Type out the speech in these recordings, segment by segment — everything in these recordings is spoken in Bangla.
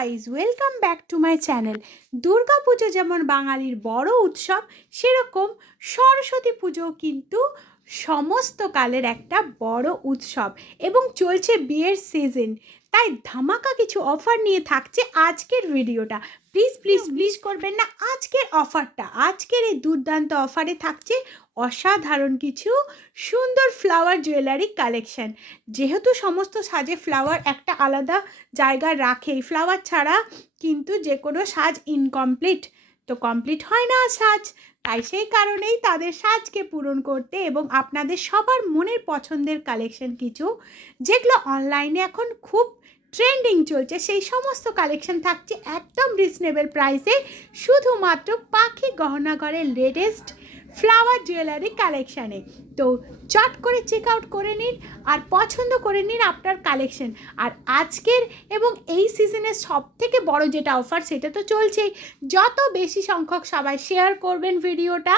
Guys, welcome back to my channel. Durga পুজো যেমন বাঙালির বড় উৎসব, সেরকম সরস্বতী পুজোও কিন্তু সমস্ত কালের একটা বড় উৎসব এবং চলছে বিয়ের সিজন। তাই ধামাকা কিছু অফার নিয়ে থাকছে আজকের ভিডিওটা। প্লিজ প্লিজ প্লিজ করবেন না আজকের অফারটা। আজকের এই দুর্দান্ত অফারে থাকছে অসাধারণ কিছু সুন্দর ফ্লাওয়ার জুয়েলারি কালেকশন। যেহেতু সমস্ত সাজে ফ্লাওয়ার একটা আলাদা জায়গা রাখে, ফ্লাওয়ার ছাড়া কিন্তু যে কোনো সাজ ইনকমপ্লিট, তো কমপ্লিট হয় না সাজ। তাই সেই কারণেই তাদের সাজকে পূরণ করতে এবং আপনাদের সবার মনের পছন্দের কালেকশন কিছু, যেগুলো অনলাইনে এখন খুব ট্রেন্ডিং চলছে, সেই সমস্ত কালেকশন থাকছে একদম রিজনেবল প্রাইসে, শুধুমাত্র পাখি গহনাঘরের লেটেস্ট ফ্লাওয়ার জুয়েলারি কালেকশানে। তো চট করে চেক আউট করে নিন আর পছন্দ করে নিন আপনার কালেকশন। আর আজকের এবং এই সিজনের সব থেকে বড় যেটা অফার, সেটা তো চলছেই। যত বেশি সংখ্যক সবাই শেয়ার করবেন ভিডিওটা,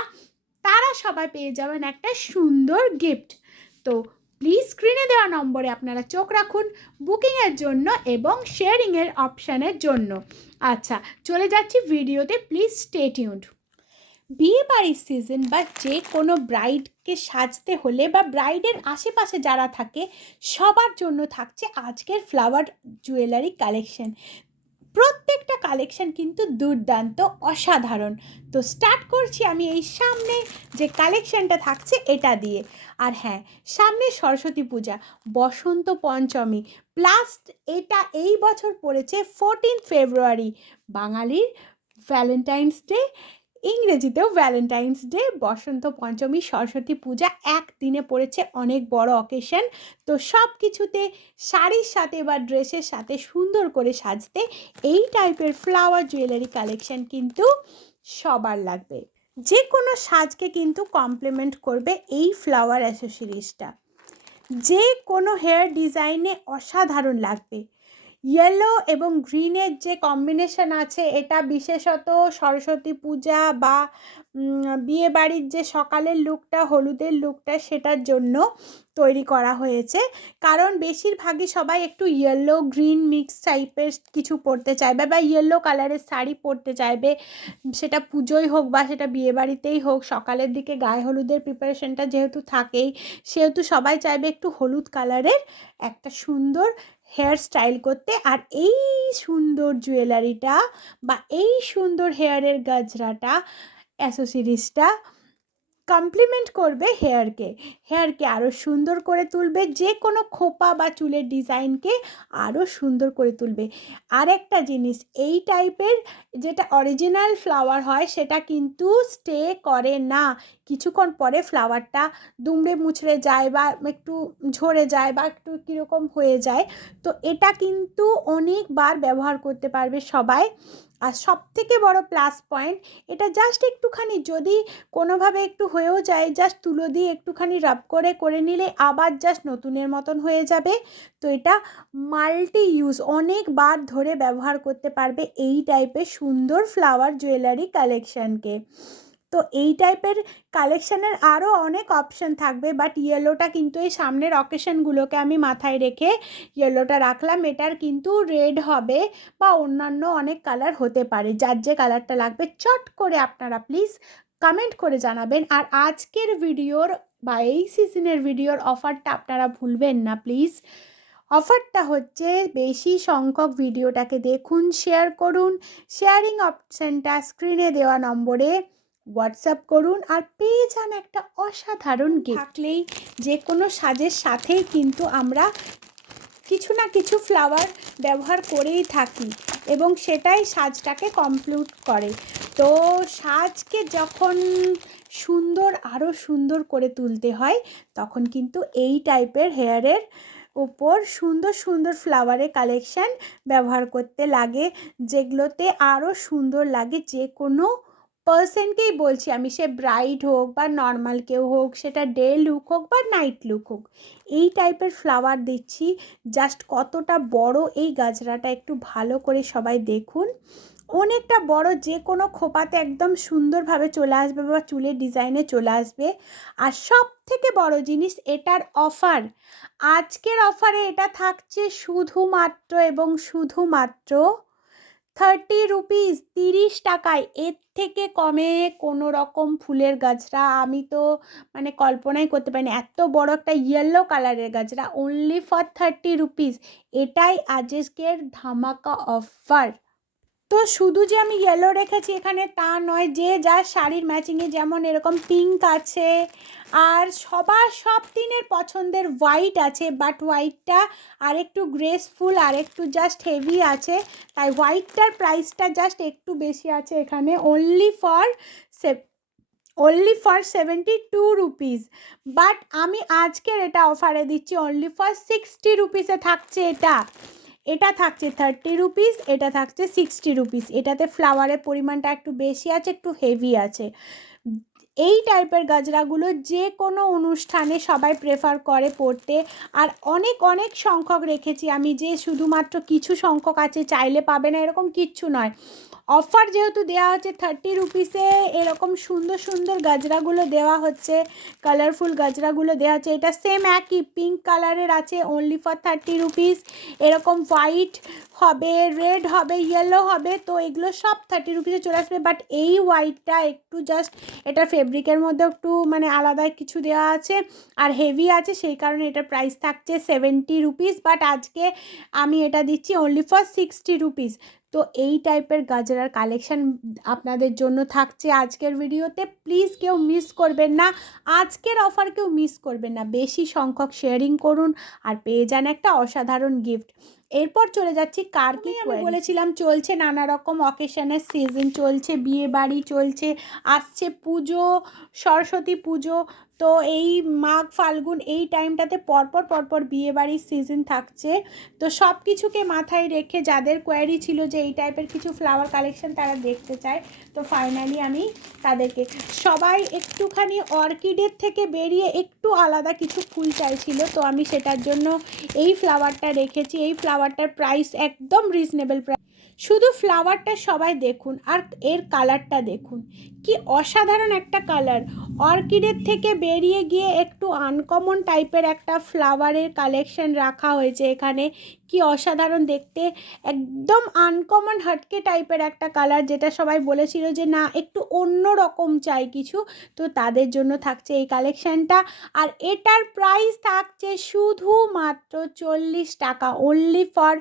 তারা সবাই পেয়ে যাবেন একটা সুন্দর গিফট। তো প্লিজ স্ক্রিনে দেওয়া নম্বরে আপনারা চোখ রাখুন বুকিংয়ের জন্য এবং শেয়ারিংয়ের অপশানের জন্য। আচ্ছা, চলে যাচ্ছি ভিডিওতে, প্লিজ স্টে টিউনড। বিয়ে বাড়ির সিজন বা যে কোনো ব্রাইডকে সাজতে হলে বা ব্রাইডের আশেপাশে যারা থাকে, সবার জন্য থাকছে আজকের ফ্লাওয়ার জুয়েলারি কালেকশন। প্রত্যেকটা কালেকশন কিন্তু দুর্দান্ত, অসাধারণ। তো স্টার্ট করছি আমি এই সামনে যে কালেকশনটা থাকছে এটা দিয়ে। আর হ্যাঁ, সামনে সরস্বতী পূজা, বসন্ত পঞ্চমী, প্লাস এটা এই বছর পড়েছে 14 ফেব্রুয়ারি, বাঙালির ভ্যালেন্টাইন্স ডে, ইংরেজিতেও ভ্যালেন্টাইন্স ডে, বসন্ত পঞ্চমী, সরস্বতী পূজা একদিনে পড়েছে, অনেক বড় অকেশন। তো সব কিছুতে শাড়ির সাথে বা ড্রেসের সাথে সুন্দর করে সাজতে এই টাইপের ফ্লাওয়ার জুয়েলারি কালেকশন কিন্তু সবার লাগবে। যে কোনো সাজকে কিন্তু কমপ্লিমেন্ট করবে এই ফ্লাওয়ার অ্যাসেসরিজটা। যে কোনো হেয়ার ডিজাইনে অসাধারণ লাগবে। ইয়েলো এবং গ্রিনের যে কম্বিনেশন আছে, এটা বিশেষত সরস্বতী পূজা বা বিয়েবাড়ির যে সকালের লুকটা, হলুদের লুকটা, সেটার জন্য তৈরি করা হয়েছে। কারণ বেশিরভাগই সবাই একটু ইয়েলো গ্রিন মিক্স টাইপের কিছু পরতে চাইবে বা ইয়েলো কালারের শাড়ি পরতে চাইবে, সেটা পুজোই হোক বা সেটা বিয়েবাড়িতেই হোক। সকালের দিকে গায়ে হলুদের প্রিপারেশনটা যেহেতু থাকেই, সেহেতু সবাই চাইবে একটু হলুদ কালারের একটা সুন্দর হেয়ার স্টাইল করতে। আর এই সুন্দর জুয়েলারিটা বা এই সুন্দর হেয়ারের গাজরাটা, অ্যাসেসরিজটা কমপ্লিমেন্ট করবে হেয়ারকে আরও সুন্দর করে তুলবে, যে কোনো খোপা বা চুলের ডিজাইনকে আরও সুন্দর করে তুলবে। আর একটা জিনিস, এই টাইপের যেটা অরিজিনাল ফ্লাওয়ার হয় সেটা কিন্তু স্টে করে না, কিছুক্ষণ পরে ফ্লাওয়ারটা দুমড়ে মুচড়ে যায় বা একটু ঝরে যায় বা একটু কীরকম হয়ে যায়। তো এটা কিন্তু অনেকবার ব্যবহার করতে পারবে সবাই। আর সব থেকে বড় প্লাস পয়েন্ট, এটা জাস্ট একটুখানি যদি কোনোভাবে একটু হয়েও যায়, জাস্ট তুলো দিয়ে একটুখানি রাব করে নিলে আবার জাস্ট নতুনের মতন হয়ে যাবে। তো এটা মাল্টি ইউজ, অনেকবার ধরে ব্যবহার করতে পারবে এই টাইপের সুন্দর ফ্লাওয়ার জুয়েলারি কালেকশানকে। তো এই টাইপের কালেকশানের আরও অনেক অপশান থাকবে, বাট ইয়েলোটা কিন্তু এই সামনের অকেশনগুলোকে আমি মাথায় রেখে ইয়েলোটা রাখলাম। এটার কিন্তু রেড হবে বা অন্যান্য অনেক কালার হতে পারে, যার যে কালারটা লাগবে চট করে আপনারা প্লিজ কমেন্ট করে জানাবেন। আর আজকের ভিডিওর বা এই সিজনের ভিডিওর অফারটা আপনারা ভুলবেন না প্লিজ। অফারটা হচ্ছে, বেশি সংখ্যক ভিডিওটাকে দেখুন, শেয়ার করুন, শেয়ারিং অপশানটা স্ক্রিনে দেওয়া নম্বরে হোয়াটসঅ্যাপ করুন আর পেয়ে যান একটা অসাধারণ গিফট। থাকলেই যে কোনো সাজের সাথেই কিন্তু আমরা কিছু না কিছু ফ্লাওয়ার ব্যবহার করেই থাকি এবং সেটাই সাজটাকে কমপ্লিট করে। তো সাজকে যখন সুন্দর, আরও সুন্দর করে তুলতে হয়, তখন কিন্তু এই টাইপের হেয়ারের উপর সুন্দর সুন্দর ফ্লাওয়ারের কালেকশান ব্যবহার করতে লাগে, যেগুলোতে আরও সুন্দর লাগে। যে কোনো পার্সনকেই বলছি আমি, সে ব্রাইড হোক বা নর্মাল কেউ হোক, সেটা ডে লুক হোক বা নাইট লুক হোক, এই টাইপের ফ্লাওয়ার দিচ্ছি। জাস্ট কতটা বড় এই গাজরাটা একটু ভালো করে সবাই দেখুন, অনেকটা বড়, যে কোনো খোপাতে একদম সুন্দরভাবে চলে আসবে বা চুলের ডিজাইনে চলে আসবে। আর সব থেকে বড় জিনিস, এটার অফার, আজকের অফারে এটা থাকছে শুধুমাত্র এবং শুধুমাত্র ₹30, 30 টাকায়। এর থেকে কমে কোনো রকম ফুলের গাছরা আমি তো মানে কল্পনাই করতে পারিনি। এত বড় একটা ইয়েলো কালারের গাছরা অনলি ফর ₹30। এটাই আজকের ধামাকা অফার। তো শুধু যে আমি ইয়েলো রেখেছি এখানে তা নয়, যে যার শাড়ির ম্যাচিংয়ে যেমন এরকম পিঙ্ক আছে, আর সব দিনের পছন্দের হোয়াইট আছে, বাট হোয়াইটটা আর একটু গ্রেসফুল আর একটু জাস্ট হেভি আছে, তাই হোয়াইটটার প্রাইসটা জাস্ট একটু বেশি আছে এখানে অনলি ফর ₹72। বাট আমি আজকের এটা অফারে দিচ্ছি অনলি ফর ₹60 থাকছে। এটা থাকছে ₹30, এটা থাকছে ₹60। এটাতে ফ্লাওয়ারের পরিমাণটা একটু বেশি আছে, একটু হেভি আছে। এই টাইপের গাজরাগুলো যে কোনো অনুষ্ঠানে সবাই প্রেফার করে পরতে। আর অনেক অনেক সংখ্যক রেখেছি আমি, যে শুধুমাত্র কিছু সংখ্যক আছে চাইলে পাবে না এরকম কিচ্ছু নয়। অফার যেহেতু দেওয়া হচ্ছে ₹30, এরকম সুন্দর সুন্দর গাজরাগুলো দেওয়া হচ্ছে, কালারফুল গাজরাগুলো দেওয়া হচ্ছে। এটা সেম একই পিঙ্ক কালারের আছে অনলি ফর ₹30। এরকম হোয়াইট হবে, রেড হবে, ইয়েলো হবে, তো এগুলো সব ₹30 চলে আসবে। বাট এই হোয়াইটটা একটু জাস্ট এটার ফেব্রিকের মধ্যে একটু মানে আলাদা কিছু দেওয়া আছে আর হেভি আছে, সেই কারণে এটার প্রাইস থাকছে ₹70। বাট আজকে আমি এটা দিচ্ছি অনলি ফর ₹60। তো এই টাইপের গাজরার কালেকশান আপনাদের জন্য থাকছে আজকের ভিডিওতে। প্লিজ কেউ মিস করবেন না, আজকের অফার কেউ মিস করবেন না। বেশি সংখ্যক শেয়ারিং করুন আর পেয়ে যান একটা অসাধারণ গিফট। এরপর চলে যাচ্ছি কার্কি। আমি বলেছিলাম চলছে নানা রকম অকেশনের সিজন, চলছে বিয়ে বাড়ি, চলছে আসছে পুজো, সরস্বতী পুজো। তো এই মাঘ ফাল্গুন এই টাইমটাতে পরপর বিয়েবাড়ির সিজন থাকছে। তো সব কিছুকে মাথায় রেখে যাদের কোয়ারি ছিল যে এই টাইপের কিছু ফ্লাওয়ার কালেকশন তারা দেখতে চায়, তো ফাইনালি আমি তাদেরকে, সবাই একটুখানি অর্কিডের থেকে বেরিয়ে একটু আলাদা কিছু ফুল চাইছিল, তো আমি সেটার জন্য এই ফ্লাওয়ারটা রেখেছি। এই ফ্লাওয়ারটার প্রাইস একদম রিজনেবল প্রাইস। শুধু ফ্লাওয়ারটা সবাই দেখুন আর এর কালারটা দেখুন, কি অসাধারণ একটা কালার। অর্কিডের থেকে বেরিয়ে গিয়ে একটু আনকমন টাইপের একটা ফ্লাওয়ারের কালেকশন রাখা হয়েছে এখানে, কি অসাধারণ দেখতে। একদম আনকমন হাটকে টাইপের একটা কালার, যেটা সবাই বলেছিল যে না একটু অন্য রকম চাই কিছু, তো তাদের জন্য থাকছে এই কালেকশানটা। আর এটার প্রাইস থাকছে শুধুমাত্র ₹40, অনলি ফর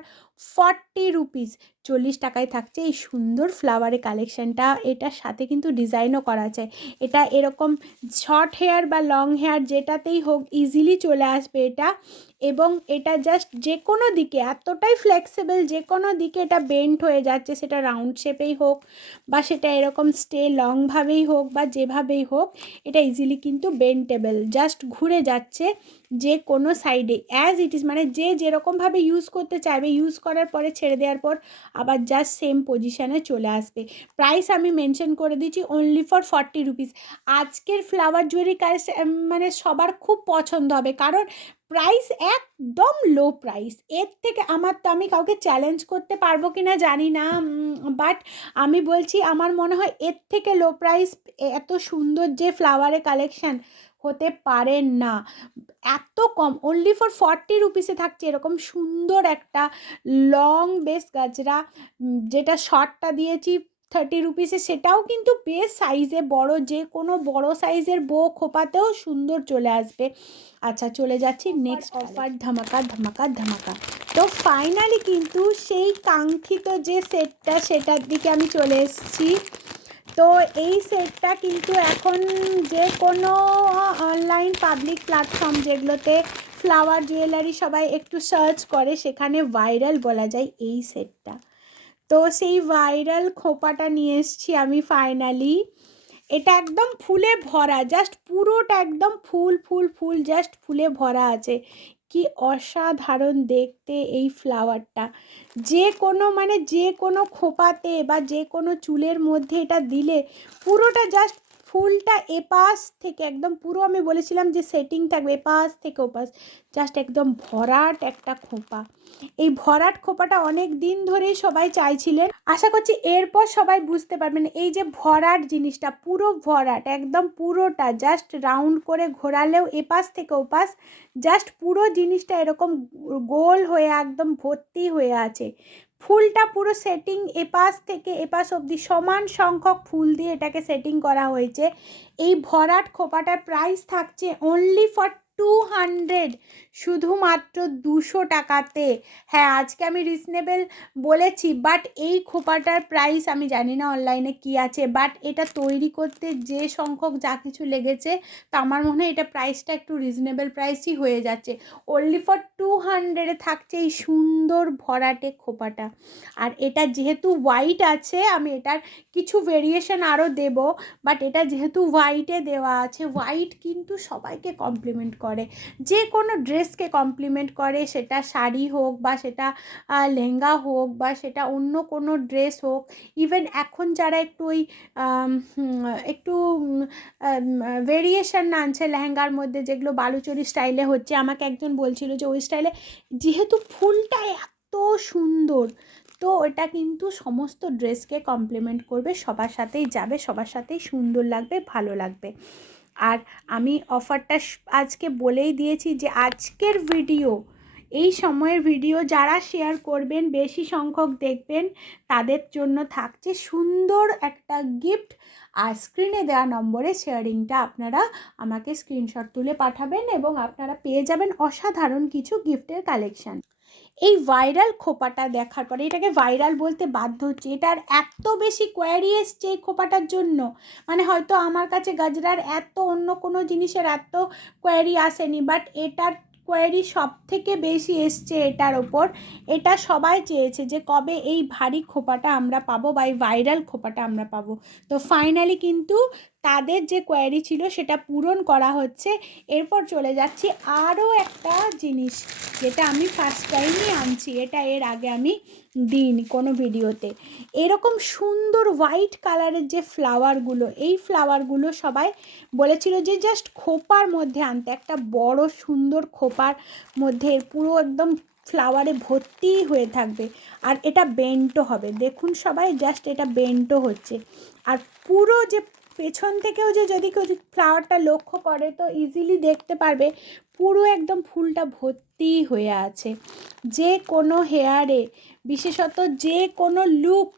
₹40। ₹40 থাকছে এই সুন্দর ফ্লাওয়ারের কালেকশানটা। এটার সাথে কিন্তু ডিজাইনও করা যায়, এটা এরকম শর্ট হেয়ার বা লং হেয়ার যেটাতেই হোক ইজিলি চলে আসবে এটা। এবং এটা জাস্ট যে কোনো দিকে এতটাই ফ্লেক্সিবল, যে কোনো দিকে এটা বেন্ড হয়ে যাচ্ছে, সেটা রাউন্ড শেপেই হোক বা সেটা এরকম স্টে লংভাবেই হোক বা যেভাবেই হোক, এটা ইজিলি কিন্তু বেন্টেবল, জাস্ট ঘুরে যাচ্ছে যে কোনো সাইডে অ্যাজ ইট ইজ, মানে যে যেরকমভাবে ইউজ করতে চাইবে, ইউজ করার পরে ছেড়ে দেওয়ার পর আবার জাস্ট সেম পজিশানে চলে আসবে। প্রাইস আমি মেনশন করে দিচ্ছি অনলি ফর ₹40। আজকের ফ্লাওয়ার জুয়েলারি মানে সবার খুব পছন্দ হবে, কারণ প্রাইস একদম লো প্রাইস। এর থেকে আমি কাউকে চ্যালেঞ্জ করতে পারবো কি না জানি না, বাট আমি বলছি আমার মনে হয় এর থেকে লো প্রাইস এত সুন্দর যে ফ্লাওয়ারের কালেকশান হতে পারে না। এত কম অনলি ফর ₹40 থাকছে এরকম সুন্দর একটা লং বেস গাজরা, যেটা শর্টটা দিয়েছি ₹30, সেটাও কিন্তু বেশ সাইজে বড়, যে কোনো বড় সাইজের বো খোপাতেও সুন্দর চলে আসবে। আচ্ছা চলে যাচ্ছি নেক্সট অফার, ধামাকা ধামাকা ধামাকা। তো ফাইনালি কিন্তু সেই কাঙ্ক্ষিত যে সেটটা সেটার দিকে আমি চলে এসেছি। তো এই সেটটা কিন্তু এখন যে কোনো অনলাইন পাবলিক প্ল্যাটফর্ম যেগুলোতে ফ্লাওয়ার জুয়েলারি সবাই একটু সার্চ করে, সেখানে ভাইরাল বলা যায় এই সেটটা। তো সেই ভাইরাল খোঁপাটা নিয়ে এসেছি আমি ফাইনালি। এটা একদম ফুলে ভরা, জাস্ট পুরোটা একদম ফুল ফুল ফুল জাস্ট ফুলে ভরা আছে। কি অসাধারণ দেখতে এই ফ্লাওয়ারটা। যে কোনো খোঁপাতে বা যে কোনো চুলের মধ্যে এটা দিলে পুরোটা জাস্ট ফুলটা এপাশ থেকে একদম পুরো, আমি বলেছিলাম যে সেটিং থাকবে এপাশ থেকে ওপাশ, জাস্ট একদম ভরাট একটা খোঁপা। এই ভরাট খোঁপাটা অনেক দিন ধরেই সবাই চাইছিলেন, আশা করছি এরপর সবাই বুঝতে পারবেন এই যে ভরাট জিনিসটা, পুরো ভরাট একদম পুরোটা, জাস্ট রাউন্ড করে ঘোরালেও এপাশ থেকে ওপাশ জাস্ট পুরো জিনিসটা এরকম গোল হয়ে একদম ভর্তি হয়ে আছে। ফুলটা পুরো সেটিং এপাশ থেকে এপাশ অবধি সমান সংখ্যক ফুল দিয়ে এটাকে সেটিং করা হয়েছে। এই ভরাট খোপাটার প্রাইস থাকছে অনলি ফর 200, শুধুমাত্র 200 টাকাতে। হ্যাঁ, আজকে আমি রিজনেবল বলেছি, বাট এই খোপাটার প্রাইস আমি জানি না অনলাইনে কি আছে, বাট এটা তৈরি করতে যে সংখ্যক যা কিছু লেগেছে, তো আমার মনে হয় এটা প্রাইসটা একটু রিজনেবল প্রাইসই হয়ে যাচ্ছে। অনলি ফর 200 থাকছে এই সুন্দর ভরাটে খোপাটা। আর এটা যেহেতু হোয়াইট আছে, আমি এটার কিছু ভেরিয়েশন আরও দেব, বাট এটা যেহেতু হোয়াইটে দেওয়া আছে, হোয়াইট কিন্তু সবাইকে কমপ্লিমেন্ট করে, যে কোনো ড্রেসকে কমপ্লিমেন্ট করে, সেটা শাড়ি হোক বা সেটা লেহেঙ্গা হোক বা সেটা অন্য কোনো ড্রেস হোক। ইভেন এখন যারা একটু ওই একটু ভেরিয়েশন আনছে লেহেঙ্গার মধ্যে, যেগুলো বালুচরি স্টাইলে হচ্ছে, আমাকে একজন বলছিল যে ওই স্টাইলে যেহেতু ফুলটা এত সুন্দর, তো ওটা কিন্তু সমস্ত ড্রেসকে কমপ্লিমেন্ট করবে, সবার সাথেই যাবে, সবার সাথেই সুন্দর লাগবে, ভালো লাগবে। আর আমি অফারটা আজকে বলেই দিয়েছি যে আজকের ভিডিও, এই সময়ের ভিডিও যারা শেয়ার করবেন, বেশি সংখ্যক দেখবেন, তাদের জন্য থাকছে সুন্দর একটা গিফট। আর স্ক্রিনে দেওয়া নম্বরে শেয়ারিংটা আপনারা আমাকে স্ক্রিনশট তুলে পাঠাবেন এবং আপনারা পেয়ে যাবেন অসাধারণ কিছু গিফটের কালেকশান। এই ভাইরাল খোপাটা দেখার পরে, এটাকে ভাইরাল বলতে বাধ্য হচ্ছে, এটার এত বেশি কোয়ারি এসছে এই খোপাটার জন্য, মানে হয়তো আমার কাছে গাজরার এত অন্য কোনো জিনিসের এত কোয়ারি আসেনি, বাট এটার কোয়ারি সব থেকে বেশি এসছে এটার ওপর। এটা সবাই চেয়েছে যে কবে এই ভারী খোপাটা আমরা পাবো বা এই ভাইরাল খোপাটা আমরা পাবো। তো ফাইনালি কিন্তু তাদের যে কোয়ারি ছিল সেটা পূরণ করা হচ্ছে। এরপর চলে যাচ্ছি আরও একটা জিনিস, যেটা আমি ফার্স্ট টাইমই আনছি, এটা এর আগে আমি দিইনি কোনো ভিডিওতে। এরকম সুন্দর হোয়াইট কালারের যে ফ্লাওয়ারগুলো, এই ফ্লাওয়ারগুলো সবাই বলেছিল যে জাস্ট খোপার মধ্যে আনতে, একটা বড় সুন্দর খোপার মধ্যে পুরো একদম ফ্লাওয়ারে ভর্তি হয়ে থাকবে, আর এটা বেন্টও হবে। দেখুন সবাই, জাস্ট এটা বেন্টও হচ্ছে। আর পুরো যে পেছন থেকেও যে যদি কেউ ফ্লাওয়ারটা লক্ষ্য করে, তো ইজিলি দেখতে পারবে পুরো একদম ফুলটা ভর্তি হয়ে আছে। যে কোনো হেয়ারে, বিশেষত যে কোনো লুক,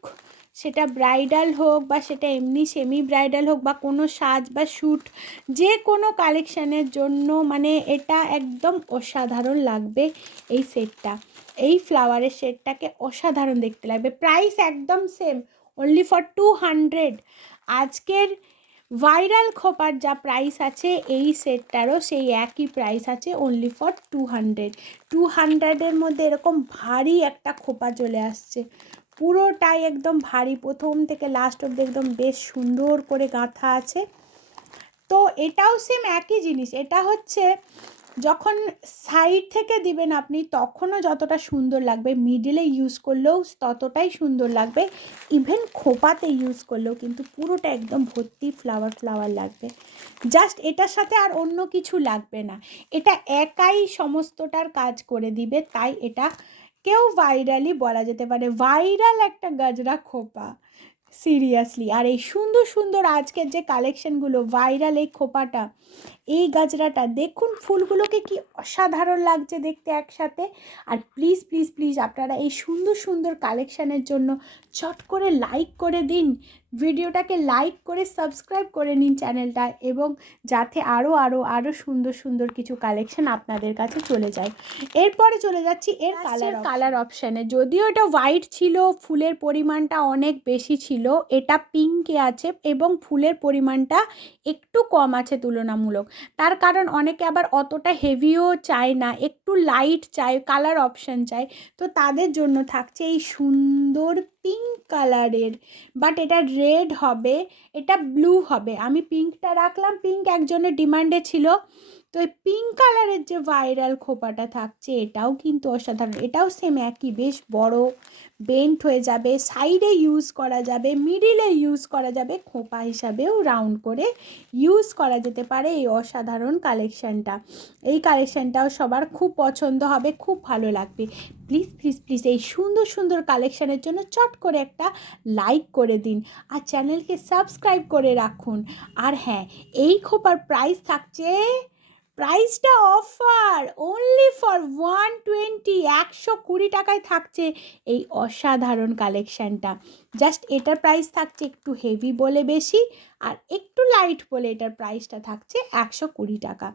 সেটা ব্রাইডাল হোক বা সেটা এমনি সেমি ব্রাইডাল হোক বা কোনো সাজ বা শ্যুট, যে কোনো কালেকশানের জন্য মানে এটা একদম অসাধারণ লাগবে। এই সেটটা, এই ফ্লাওয়ারের সেটটাকে অসাধারণ দেখতে লাগবে। প্রাইস একদম সেম, অনলি ফর 200। আজকের ভাইরাল খোপার যা প্রাইস আছে, এই সেটটারও সেই একই প্রাইস আছে, অনলি ফর 200। 200-এর মধ্যে এরকম ভারী একটা খোপা চলে আসছে, পুরোটাই একদম ভারী, প্রথম থেকে লাস্ট অবধি একদম বেশ সুন্দর করে গাঁথা আছে। তো এটাও সেম একই জিনিস, এটা হচ্ছে যখন সাইড থেকে দিবেন আপনি, তখনও যতটা সুন্দর লাগবে, মিডিলে ইউজ করলেও ততটাই সুন্দর লাগবে, ইভেন খোপাতে ইউজ করলেও কিন্তু পুরোটা একদম ভর্তি ফ্লাওয়ার ফ্লাওয়ার লাগবে। জাস্ট এটার সাথে আর অন্য কিছু লাগবে না, এটা একাই সমস্তটার কাজ করে দিবে, তাই এটা কেউ ভাইরালই বলা যেতে পারে, ভাইরাল একটা গাজরা খোপা, সিরিয়াসলি। আর এই সুন্দর সুন্দর আজকের যে কালেকশানগুলো, ভাইরাল এই খোপাটা, এই গাজরাটা দেখুন, ফুলগুলোকে কি অসাধারণ লাগছে দেখতে একসাথে। আর প্লিজ প্লিজ প্লিজ আপনারা এই সুন্দর সুন্দর কালেকশানের জন্য চট করে লাইক করে দিন, ভিডিওটাকে লাইক করে সাবস্ক্রাইব করে নিন চ্যানেলটা, এবং যাতে আরও সুন্দর সুন্দর কিছু কালেকশান আপনাদের কাছে চলে যায়। এরপরে চলে যাচ্ছি এর কালার অপশানে। যদিও এটা হোয়াইট ছিল, ফুলের পরিমাণটা অনেক বেশি ছিল, এটা পিঙ্কে আছে এবং ফুলের পরিমাণটা একটু কম আছে তুলনামূলক। তার কারণ অনেকে আবার অতটা হেভিও চায় না, একটু লাইট চায়, কালার অপশান চায়, তো তাদের জন্য থাকছে এই সুন্দর পিঙ্ক কালারের, বাট এটা রেড হবে, এটা ব্লু হবে। আমি পিঙ্কটা রাখলাম, পিঙ্ক একজনের ডিমান্ডে ছিল। তো এই পিঙ্ক কালারের যে ভাইরাল খোপাটা থাকছে, এটাও কিন্তু অসাধারণ, এটাও সেম একই, বেশ বড়, বেন্ট হয়ে যাবে, সাইডে ইউজ করা যাবে, মিডিলে ইউজ করা যাবে, খোপা হিসাবেও রাউন্ড করে ইউজ করা যেতে পারে এই অসাধারণ কালেকশানটা। এই কালেকশানটাও সবার খুব পছন্দ হবে, খুব ভালো লাগবে। প্লিজ প্লিজ প্লিজ এই সুন্দর সুন্দর কালেকশানের জন্য চট করে একটা লাইক করে দিন, আর চ্যানেলকে সাবস্ক্রাইব করে রাখুন। আর হ্যাঁ, এই খোপার প্রাইস থাকছে প্রাইসটা অফার অনলি ফর 120, 120 টাকায় থাকছে এই অসাধারণ কালেকশানটা। জাস্ট এটার প্রাইস থাকছে একটু হেভি বলে বেশি, আর একটু লাইট বলে এটার প্রাইসটা থাকছে 120 টাকা।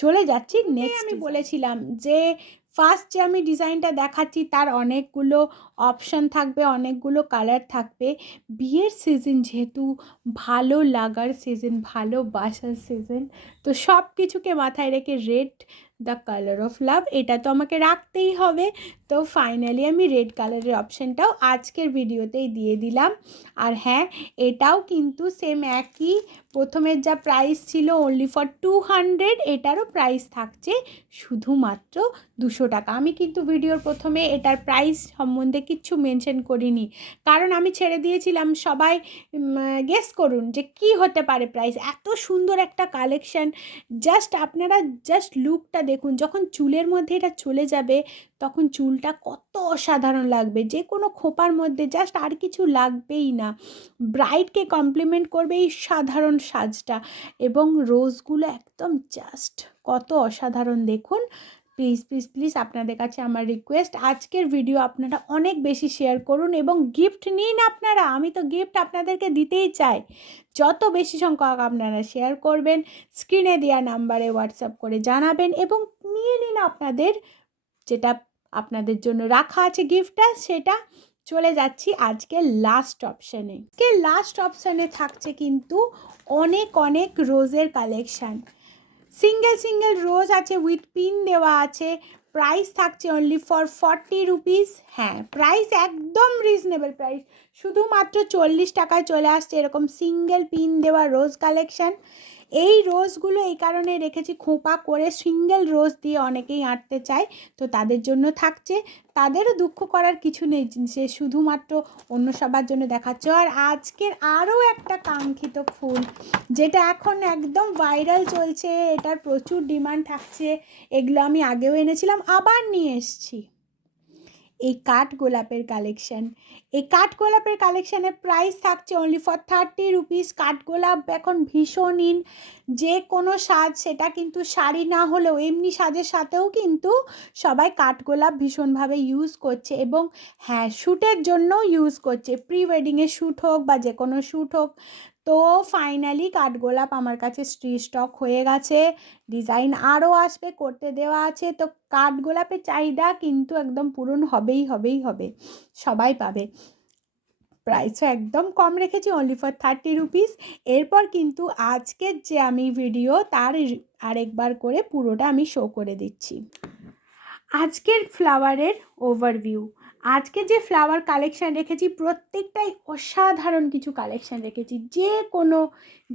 চলে যাচ্ছি নেক্সট। আমি বলেছিলাম যে ফার্স্ট যে আমি ডিজাইনটা দেখাচ্ছি তার অনেকগুলো অপশান থাকবে, অনেকগুলো কালার থাকবে। বিয়ের সিজন যেহেতু, ভালো লাগার সিজন, ভালোবাসার সিজন, তো সব কিছুকে মাথায় রেখে red the colour of love এটা তো আমাকে রাখতেই হবে। তো ফাইনালি আমি রেড কালারের অপশানটাও আজকের ভিডিওতেই দিয়ে দিলাম। আর হ্যাঁ, এটাও কিন্তু সেম একই, প্রথমের যা প্রাইস ছিল অনলি ফর 200, এটারও প্রাইস থাকছে শুধুমাত্র 200 টাকা। আমি কিন্তু ভিডিওর প্রথমে এটার প্রাইস সম্বন্ধে কিচ্ছু মেনশন করিনি, কারণ আমি ছেড়ে দিয়েছিলাম সবাই গেস করুন যে কি হতে পারে প্রাইস। এত সুন্দর একটা কালেকশান, জাস্ট আপনারা জাস্ট লুকটা দেখুন, যখন চুলের মধ্যে এটা চলে যাবে তখন চুলটা কত অসাধারণ লাগবে, যে কোনো খোপার মধ্যে জাস্ট আর কিছু লাগবেই না, ব্রাইডকে কমপ্লিমেন্ট করবে এই সাধারণ সাজটা। এবং রোজগুলো একদম জাস্ট কত অসাধারণ দেখুন। প্লিজ প্লিজ প্লিজ আপনাদের কাছে আমার রিকোয়েস্ট, আজকের ভিডিও আপনারা অনেক বেশি শেয়ার করুন এবং গিফট নিন আপনারা। আমি তো গিফট আপনাদেরকে দিতেই চাই। যত বেশি সংখ্যক আপনারা শেয়ার করবেন, স্ক্রিনে দেওয়া নাম্বারে হোয়াটসঅ্যাপ করে জানাবেন এবং নিয়ে নিন আপনাদের যেটা আপনাদের জন্য রাখা আছে গিফটটা সেটা। চলে যাচ্ছি আজকে লাস্ট অপশানে। লাস্ট অপশানে থাকছে কিন্তু অনেক অনেক রোজের কালেকশান। সিঙ্গেল সিঙ্গেল রোজ আছে, উইথ পিন দেওয়া আছে। প্রাইস থাকছে অনলি ফর 40 রুপিস। হ্যাঁ, প্রাইস একদম রিজনেবল প্রাইস, শুধুমাত্র 40 টাকায় চলে আসছে এরকম সিঙ্গেল পিন দেওয়া রোজ কালেকশান। এই রোজগুলো এই কারণে রেখেছি, খোঁপা করে সিঙ্গেল রোজ দিয়ে অনেকেই আঁটতে চায়, তো তাদের জন্য থাকছে। তাদেরও দুঃখ করার কিছু নেই, সে শুধুমাত্র অন্য সবার জন্য দেখাচ্ছে। আর আজকের আরও একটা কাঙ্ক্ষিত ফুল, যেটা এখন একদম ভাইরাল চলছে, এটার প্রচুর ডিমান্ড থাকছে, এগুলো আমি আগেও এনেছিলাম, আবার নিয়ে এসেছি। এই কাঠগোলাপের কালেকশান, এই কাঠগোলাপের কালেকশানের প্রাইস থাকছে অনলি ফর 30 রুপিস। কাঠগোলাপ এখন ভীষণ ইন, যে কোনো সাজ, সেটা কিন্তু শাড়ি না হলেও এমনি সাজের সাথেও কিন্তু সবাই কাঠগোলাপ ভীষণভাবে ইউজ করছে। এবং হ্যাঁ, শ্যুটের জন্যও ইউজ করছে, প্রি ওয়েডিংয়ে শ্যুট হোক বা যে কোনো শ্যুট হোক। তো ফাইনালি কাঠগোলাপ আমার কাছে স্টক হয়ে গেছে, ডিজাইন আরও আসবে, করতে দেওয়া আছে। তো কাঠগোলাপের চাহিদা কিন্তু একদম পূরণ হবেই হবে, সবাই পাবে। প্রাইসও একদম কম রেখেছি, অনলি ফর 30 রুপিস। এরপর কিন্তু আজকের যে আমি ভিডিও তার আরেকবার করে পুরোটা আমি শো করে দিচ্ছি। আজকের ফ্লাওয়ারের ওভারভিউ, আজকে যে ফ্লাওয়ার কালেকশান রেখেছি প্রত্যেকটাই অসাধারণ কিছু কালেকশান রেখেছি।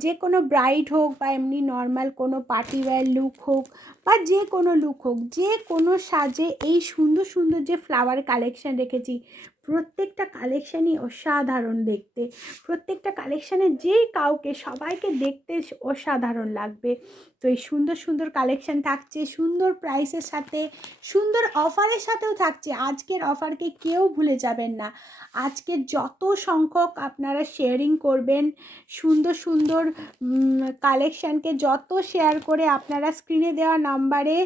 যে কোনো ব্রাইড হোক বা এমনি নর্মাল কোনো পার্টি ওয়্যার লুক হোক বা যে কোনো লুক হোক, যে কোনো সাজে এই সুন্দর সুন্দর যে ফ্লাওয়ার কালেকশান রেখেছি, প্রত্যেকটা কালেকশানই অসাধারণ দেখতে। প্রত্যেকটা কালেকশানে যে কাউকে সবাইকে দেখতে অসাধারণ লাগবে। তো এই সুন্দর সুন্দর কালেকশান থাকছে সুন্দর প্রাইসের সাথে, সুন্দর অফারের সাথেও থাকছে। আজকের অফারকে কেউ ভুলে যাবেন না। আজকে যত সংখ্যক আপনারা শেয়ারিং করবেন, সুন্দর সুন্দর কালেকশানকে যত শেয়ার করে আপনারা স্ক্রিনে দেওয়া নাম্বারে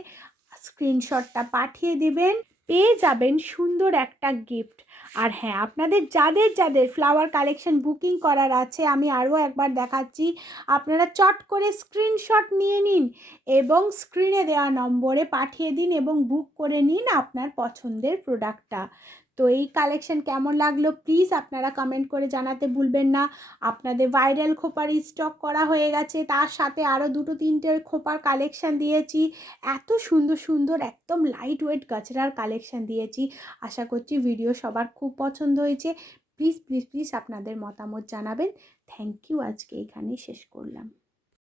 স্ক্রিনশটটা পাঠিয়ে দেবেন, পেয়ে যাবেন সুন্দর একটা গিফট। আর হ্যাঁ, আপনাদের যাদের যাদের ফ্লাওয়ার কালেকশন বুকিং করার আছে, আমি আরও একবার দেখাচ্ছি, আপনারা চট করে স্ক্রিনশট নিয়ে নিন এবং স্ক্রিনে দেওয়া নম্বরে পাঠিয়ে দিন এবং বুক করে নিন আপনার পছন্দের প্রোডাক্টটা। তো এই কালেকশন কেমন লাগলো প্লিজ আপনারা কমেন্ট করে জানাতে ভুলবেন না। আপনাদের ভাইরাল খোপার স্টক করা হয়ে গেছে, তার সাথে আরও 2-3টে খোপার কালেকশান দিয়েছি। এত সুন্দর সুন্দর একদম লাইট ওয়েট গাজরার কালেকশান দিয়েছি। আশা করছি ভিডিও সবার খুব পছন্দ হয়েছে। প্লিজ প্লিজ প্লিজ আপনাদের মতামত জানাবেন। থ্যাংক ইউ, আজকে এখানেই শেষ করলাম।